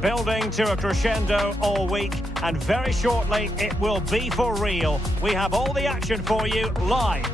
Building to a crescendo all week, and very shortly it will be for real. We have all the action for you live.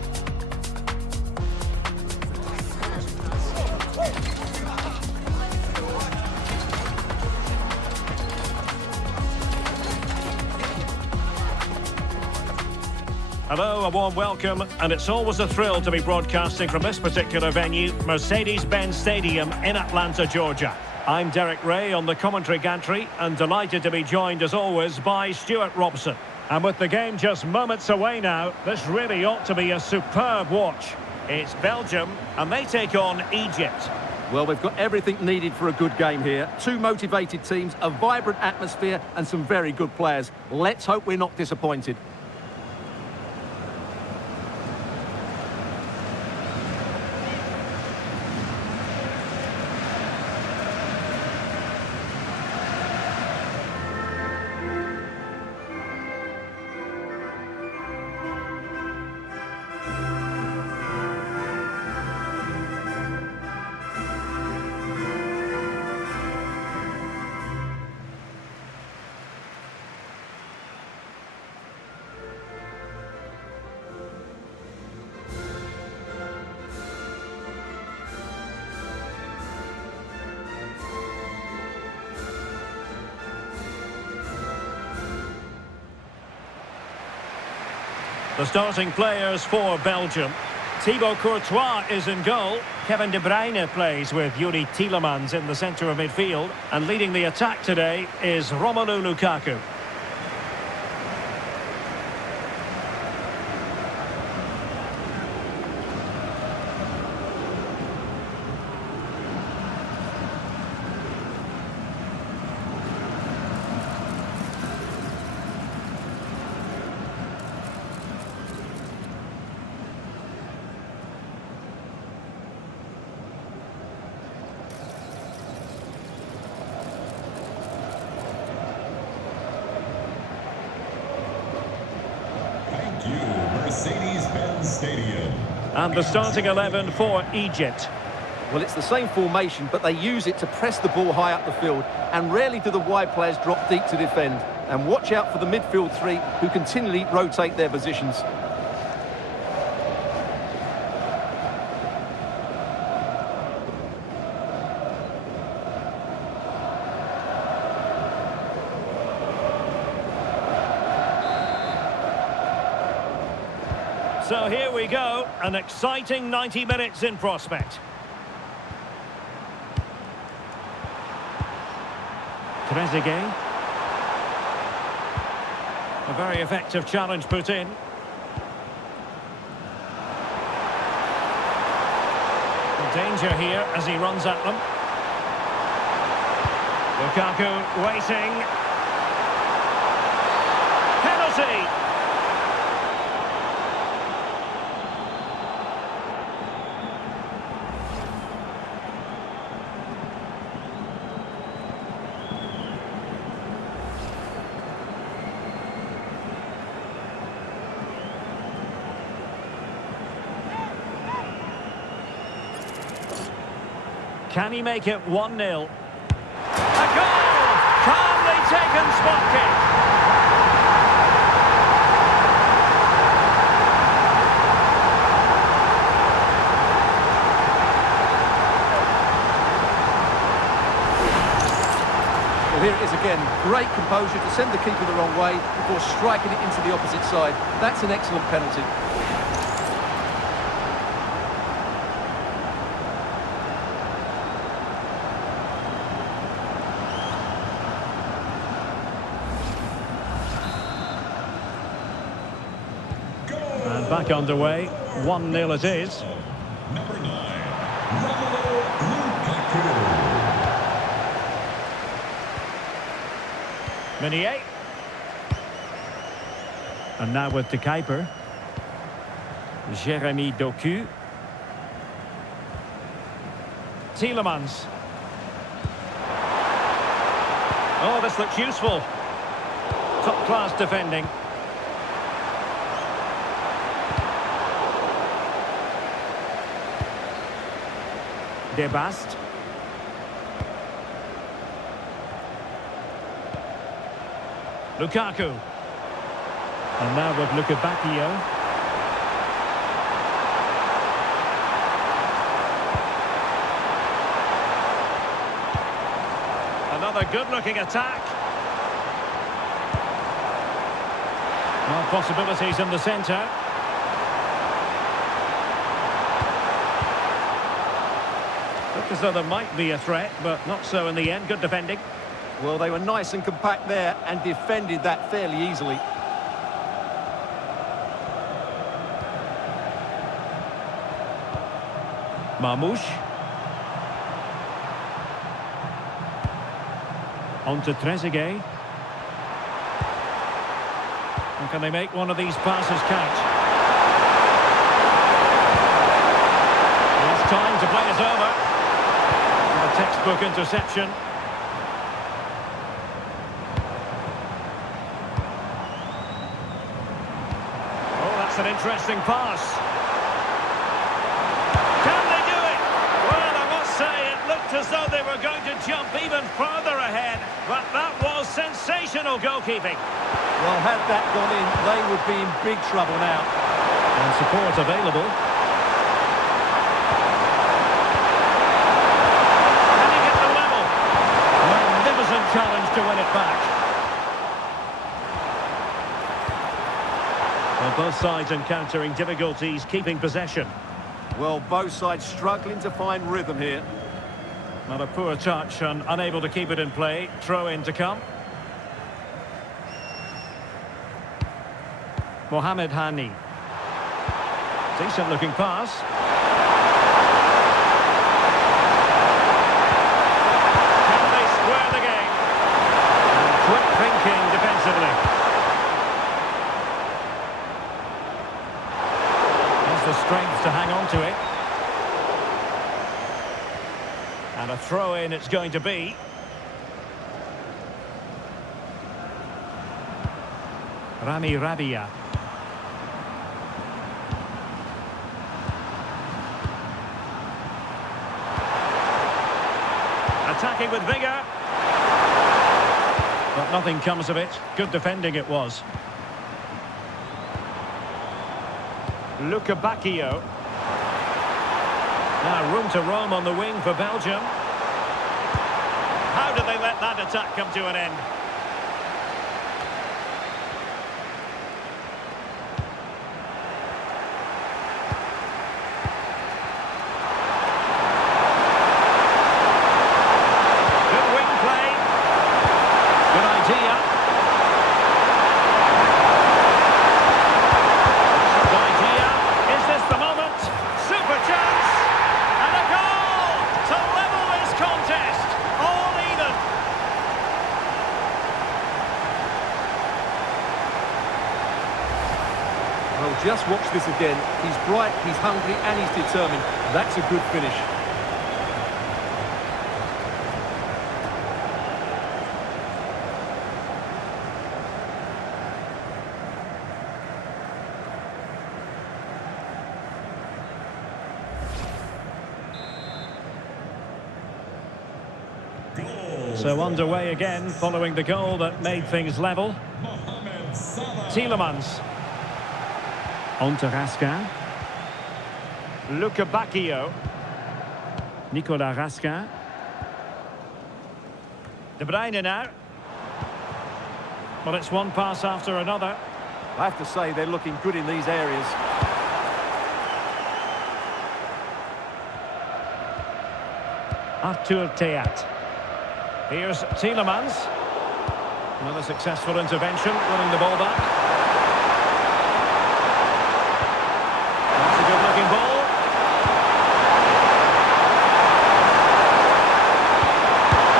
Hello, a warm welcome, and it's always a thrill to be broadcasting from this particular venue, Mercedes-Benz Stadium in Atlanta, Georgia. I'm Derek Ray on the commentary gantry, and delighted to be joined as always by Stuart Robson. And with the game just moments away now, this really ought to be a superb watch. It's Belgium, and they take on Egypt. Well, we've got everything needed for a good game here. Two motivated teams, a vibrant atmosphere, and some very good players. Let's hope we're not disappointed. The starting players for Belgium. Thibaut Courtois is in goal. Kevin De Bruyne plays with Yuri Tielemans in the centre of midfield. And leading the attack today is Romelu Lukaku. Mercedes-Benz Stadium. And the starting 11 for Egypt. Well, it's the same formation, but they use it to press the ball high up the field, and rarely do the wide players drop deep to defend. And watch out for the midfield three, who continually rotate their positions. So here we go, an exciting 90 minutes in prospect. Trezeguet. A very effective challenge put in. Danger here as he runs at them. Lukaku waiting. Penalty! Can he make it 1-0? A goal! Calmly taken spot kick. Well, here it is again. Great composure to send the keeper the wrong way before striking it into the opposite side. That's an excellent penalty. And back underway, 1-0 it is. Number 9, Romelu Lukaku. Meunier. And now with the keeper. Jeremy Doku. Tielemans. Oh, this looks useful. Top-class defending. De Bast. Lukaku. And now with Lukebakio. Another good-looking attack. More possibilities in the centre. Looked as though there might be a threat, but not so in the end. Good defending. Well, they were nice and compact there and defended that fairly easily. Marmoush. On to Trezeguet. And can they make one of these passes count? It's time to play it over. A textbook interception. Oh, that's an interesting pass. Can they do it? Well, I must say, it looked as though they were going to jump even further ahead. But that was sensational goalkeeping. Well, had that gone in, they would be in big trouble now. And support available. Can he get the level? Magnificent challenge to win it back. Well, both sides encountering difficulties keeping possession. Well, both sides struggling to find rhythm here. Not a poor touch and unable to keep it in play. Throw in to come. Mohamed Hani. Decent looking pass. Can they square the game? And quick thinking defensively. Has the strength to hang on to it. And a throw in it's going to be. Rami Rabia. Attacking with vigour. But nothing comes of it. Good defending it was. Lukebakio. Now room to roam on the wing for Belgium. How did they let that attack come to an end? Just watch this again. He's bright, he's hungry, and he's determined. That's a good finish. So underway again, following the goal that made things level. Tielemans. On to Raskin. Lukebakio. Nicolas Raskin. De Bruyne now. Well, it's one pass after another. I have to say, they're looking good in these areas. Arthur Theat. Here's Tielemans. Another successful intervention, winning the ball back. That's a good-looking ball.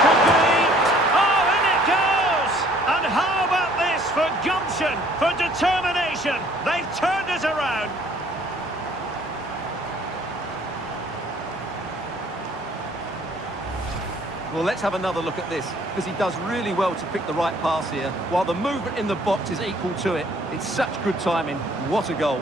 Could be. Oh, in it goes! And how about this for gumption, for determination? They've turned it around. Well, let's have another look at this, because he does really well to pick the right pass here, while the movement in the box is equal to it. It's such good timing. What a goal.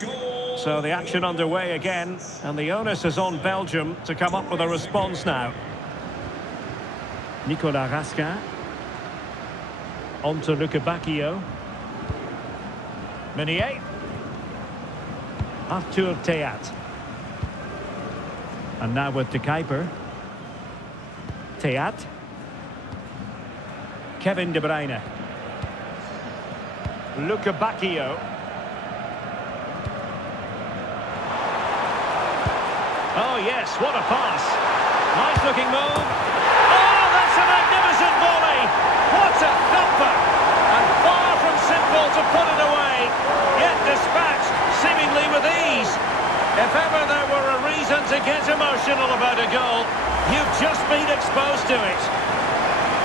Goal. So the action underway again, and the onus is on Belgium to come up with a response now. Nicolas Raskin. On to Lukebakio. Meunier. Arthur Théâtre. And now with De Kuyper. Théâtre. Kevin De Bruyne. Lukebakio. Oh yes, what a pass. Nice looking move. Oh, that's a magnificent volley. What a thumper. And far from simple to put it away. Yet dispatched seemingly with ease. If ever there were a reason to get emotional about a goal, you've just been exposed to it.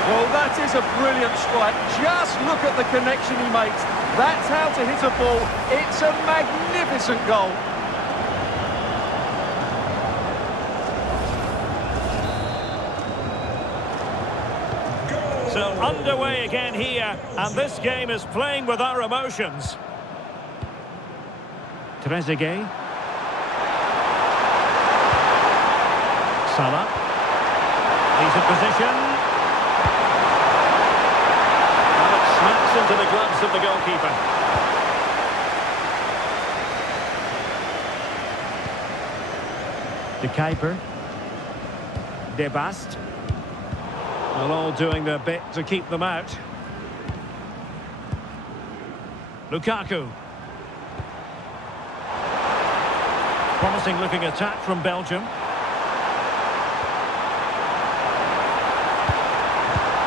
Well, that is a brilliant strike. Just look at the connection he makes. That's how to hit a ball. It's a magnificent goal. So underway again here, and this game is playing with our emotions. Trezeguet. Salah. He's in position. And it smacks into the gloves of the goalkeeper. De Kuyper. De Bast. Well, all doing their bit to keep them out. Lukaku. Promising looking attack from Belgium.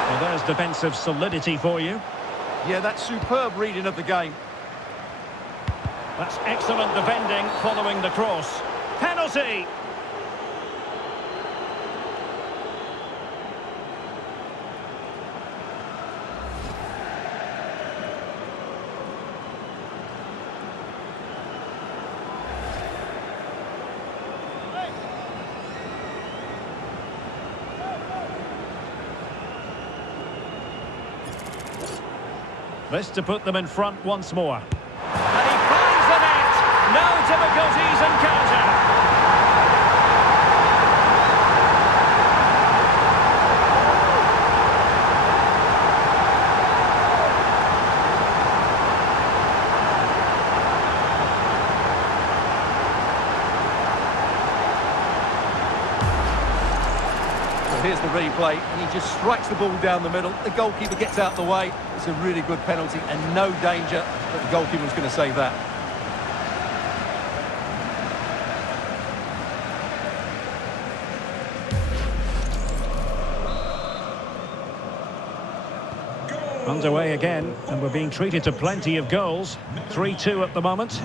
Well, there's defensive solidity for you. Yeah, that's superb reading of the game. That's excellent defending following the cross. Penalty! This to put them in front once more. And he finds the net! No difficulties in counter! Well, here's the replay, and he just strikes the ball down the middle. The goalkeeper gets out the way. It's a really good penalty and no danger that the goalkeeper was going to save that. Underway again, and we're being treated to plenty of goals. 3-2 at the moment.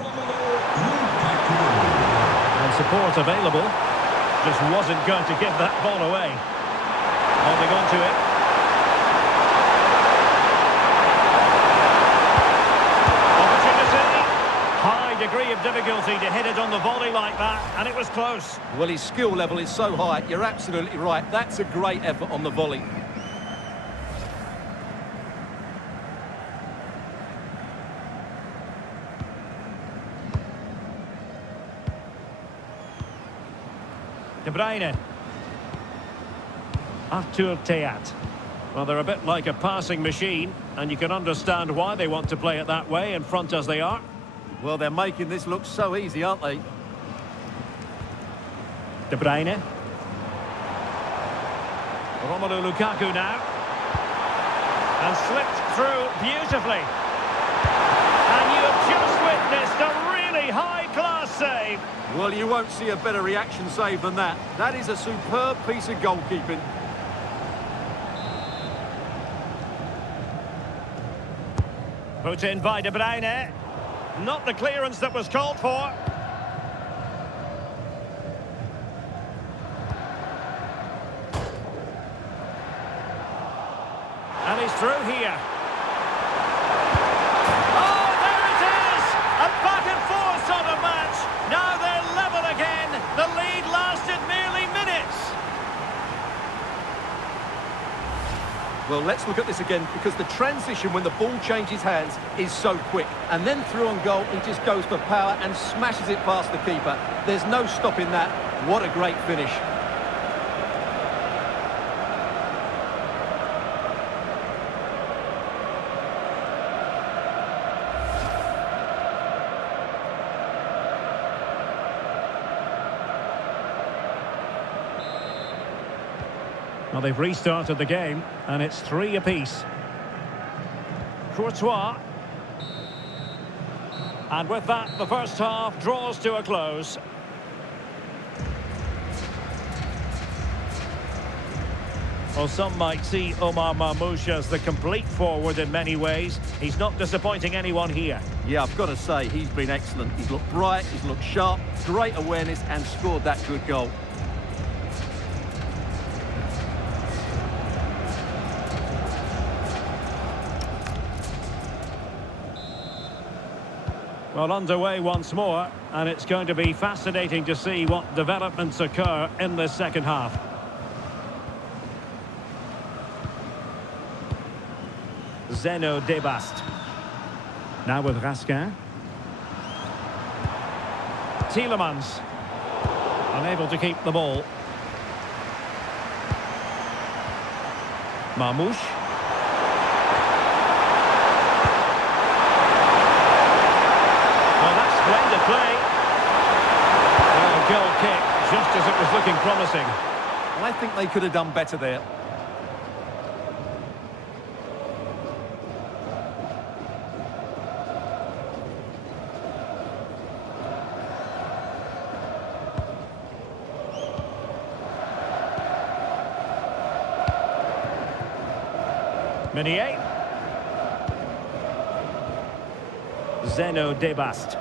And support available. Just wasn't going to give that ball away. Holding on to it. High degree of difficulty to hit it on the volley like that, and it was close. Well, his skill level is so high. You're absolutely right. That's a great effort on the volley. De Bruyne. Arthur Théâtre. Well, they're a bit like a passing machine, and you can understand why they want to play it that way, in front as they are. Well, they're making this look so easy, aren't they? De Bruyne. Romelu Lukaku now. And slipped through beautifully. And you have just witnessed a really high-class save. Well, you won't see a better reaction save than that. That is a superb piece of goalkeeping. Put in by De Bruyne. Not the clearance that was called for. And he's through here. Oh, there it is! A back and forth sort of match. Now they're level again. The lead lasted merely minutes. Well, let's look at this again, because the transition when the ball changes hands is so quick. And then through on goal, he just goes for power and smashes it past the keeper. There's no stopping that. What a great finish. Well, they've restarted the game, and it's 3 apiece. Courtois. And with that, the first half draws to a close. Well, some might see Omar Marmoush as the complete forward in many ways. He's not disappointing anyone here. Yeah, I've got to say, he's been excellent. He's looked bright, he's looked sharp, great awareness, and scored that good goal. Well, underway once more, and it's going to be fascinating to see what developments occur in this second half. Zeno Debast. Now with Raskin. Tielemans. Unable to keep the ball. Marmoush. Splendid play. Well, goal kick, just as it was looking promising. I think they could have done better there. Meunier. Zeno Debast.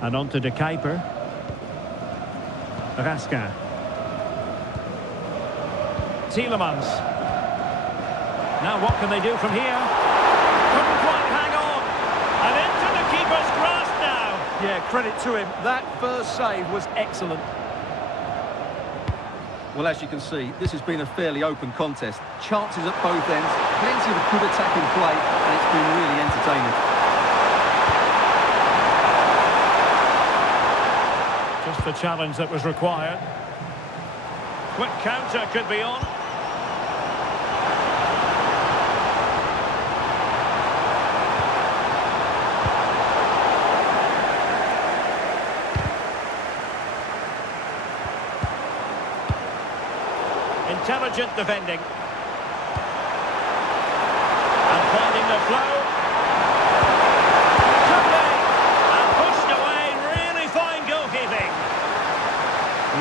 And on to De Kuiper. Raskin. Tielemans. Now what can they do from here? Couldn't quite hang on. And into the keeper's grasp now. Yeah, credit to him. That first save was excellent. Well, as you can see, this has been a fairly open contest. Chances at both ends, plenty of good attacking play, and it's been really entertaining. Just the challenge that was required. Quick counter could be on. Intelligent defending. And finding the flow. And pushed away. Really fine goalkeeping.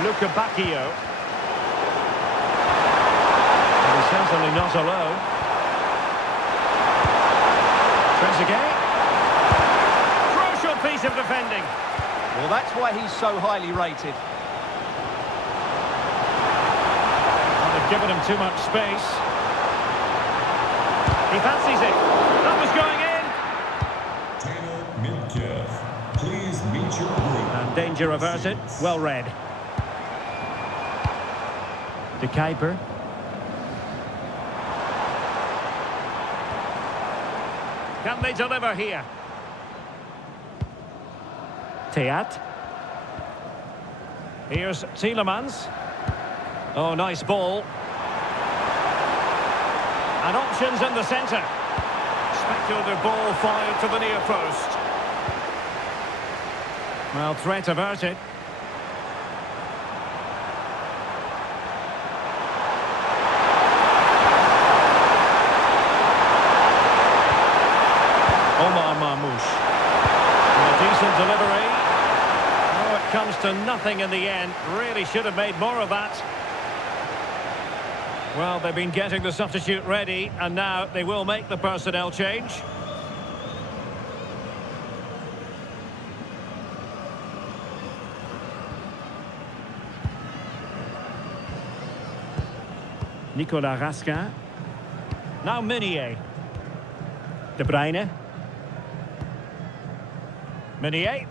Luca Bacchio. And he's certainly not alone. Trezeguet. Crucial piece of defending. Well, that's why he's so highly rated. Given him too much space. He fancies it. That was going in. Taylor Midkiff, please meet your group. And danger averted. Well read. De Kuiper. Can they deliver here? Teat. Here's Tielemans. Oh, nice ball. And options in the centre. Speculative ball fired to the near post. Well, threat averted. Omar Marmoush. And a decent delivery. Oh, it comes to nothing in the end. Really should have made more of that. Well, they've been getting the substitute ready, and now they will make the personnel change. Nicolas Raskin. Now Meunier. De Bruyne. Meunier.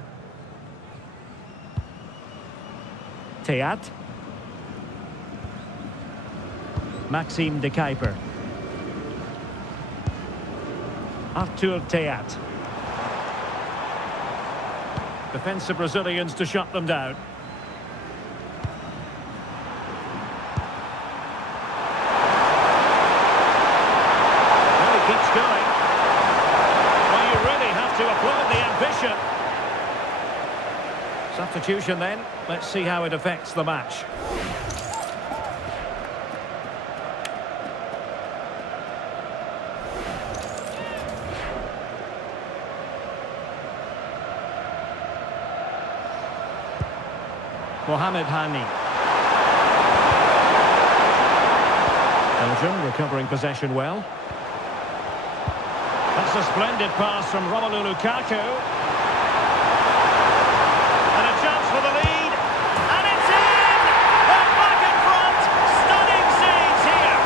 Maxime de Kuiper. Arthur Theat. Defensive Brazilians to shut them down. Well, he keeps going. Well, you really have to applaud the ambition. Substitution then. Let's see how it affects the match. Mohamed Hani. Belgium recovering possession well. That's a splendid pass from Romelu Lukaku. And a chance for the lead. And it's in! They're back in front! Stunning scenes here!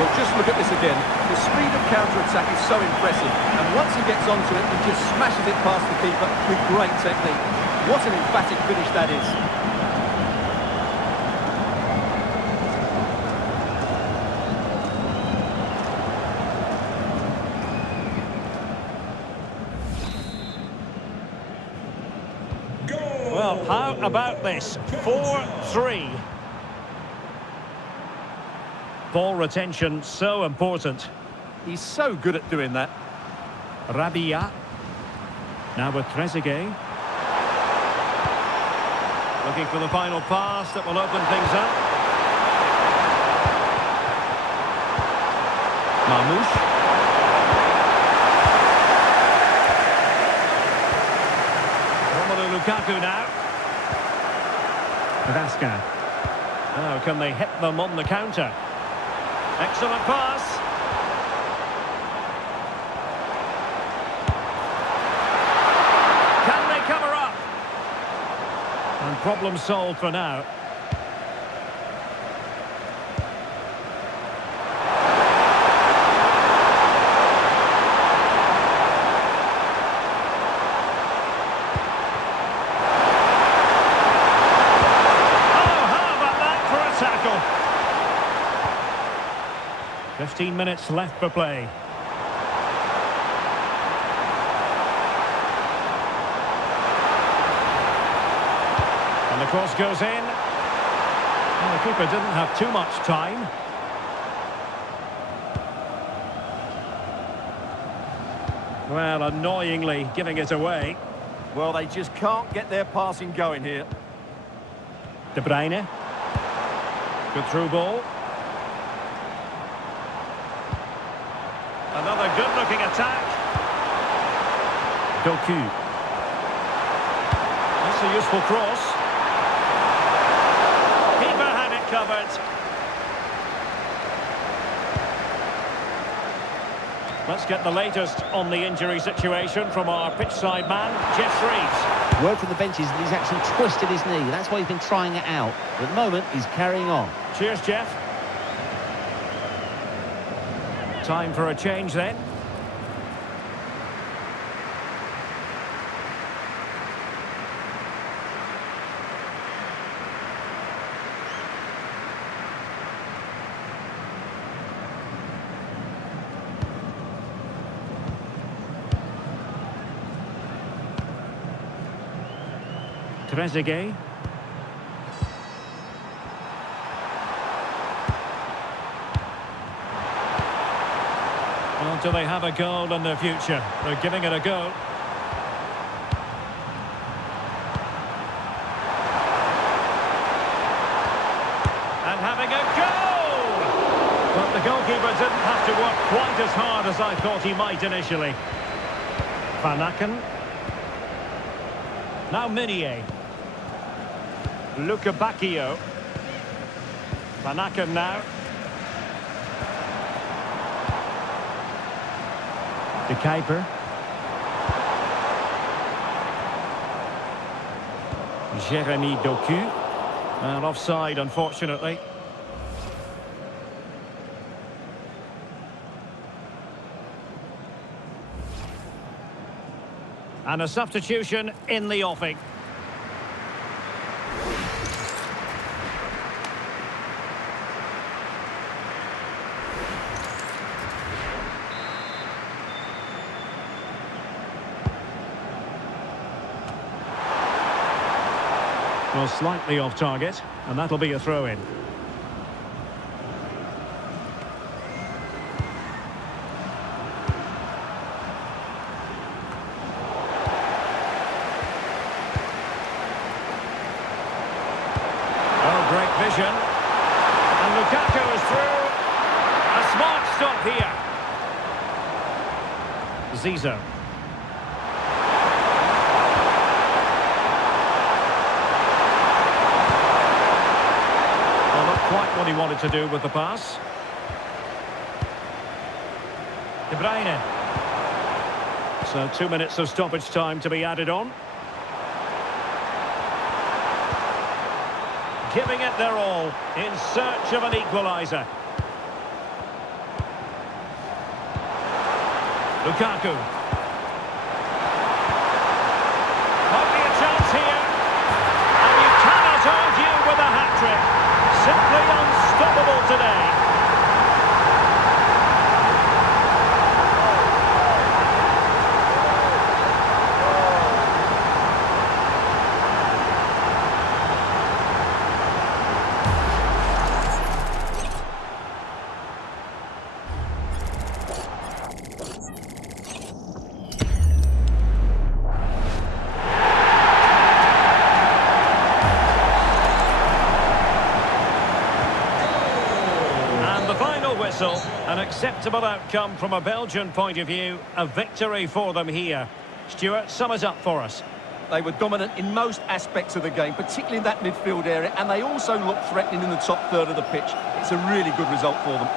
Well, just look at this again. The speed of counter-attack is so impressive. And once he gets onto it, he just smashes it past the keeper with great technique. What an emphatic finish that is. Go! Well, how about this? 4-3. Ball retention so important. He's so good at doing that. Rabia. Now with Trezeguet. Looking for the final pass that will open things up. Marmoush. Romelu Lukaku now. Vasca. Oh, can they hit them on the counter? Excellent pass. Can they cover up? And problem solved for now. Oh, how about that for a tackle? 15 minutes left for play. And the cross goes in. Well, the keeper didn't have too much time. Well, annoyingly giving it away. Well, they just can't get their passing going here. De Bruyne. Good through ball. Another good-looking attack. Doku. That's a useful cross. Keeper had it covered. Let's get the latest on the injury situation from our pitchside man, Jeff Reeves. Word from the benches that he's actually twisted his knee. That's why he's been trying it out. But at the moment, he's carrying on. Cheers, Jeff. Time for a change then. Trezeguet. Well, do they have a goal in the future? They're giving it a go. And having a goal! But the goalkeeper didn't have to work quite as hard as I thought he might initially. Van Aken. Now Minier. Luca Bacchio. Van Aken now. De Kuiper. Jeremy Doku. And offside, unfortunately. And a substitution in the offing. Well, slightly off target, and that'll be a throw-in. Oh, great vision. And Lukaku is through. A smart stop here. Zizo. Quite what he wanted to do with the pass. De Bruyne. So 2 minutes of stoppage time to be added on. Giving it their all in search of an equaliser. Lukaku. Might be a chance here. And you cannot argue with a hat-trick. Simply unstoppable today. An acceptable outcome from a Belgian point of view, a victory for them here. Stuart, sum it up for us. They were dominant in most aspects of the game, particularly in that midfield area, and they also looked threatening in the top third of the pitch. It's a really good result for them.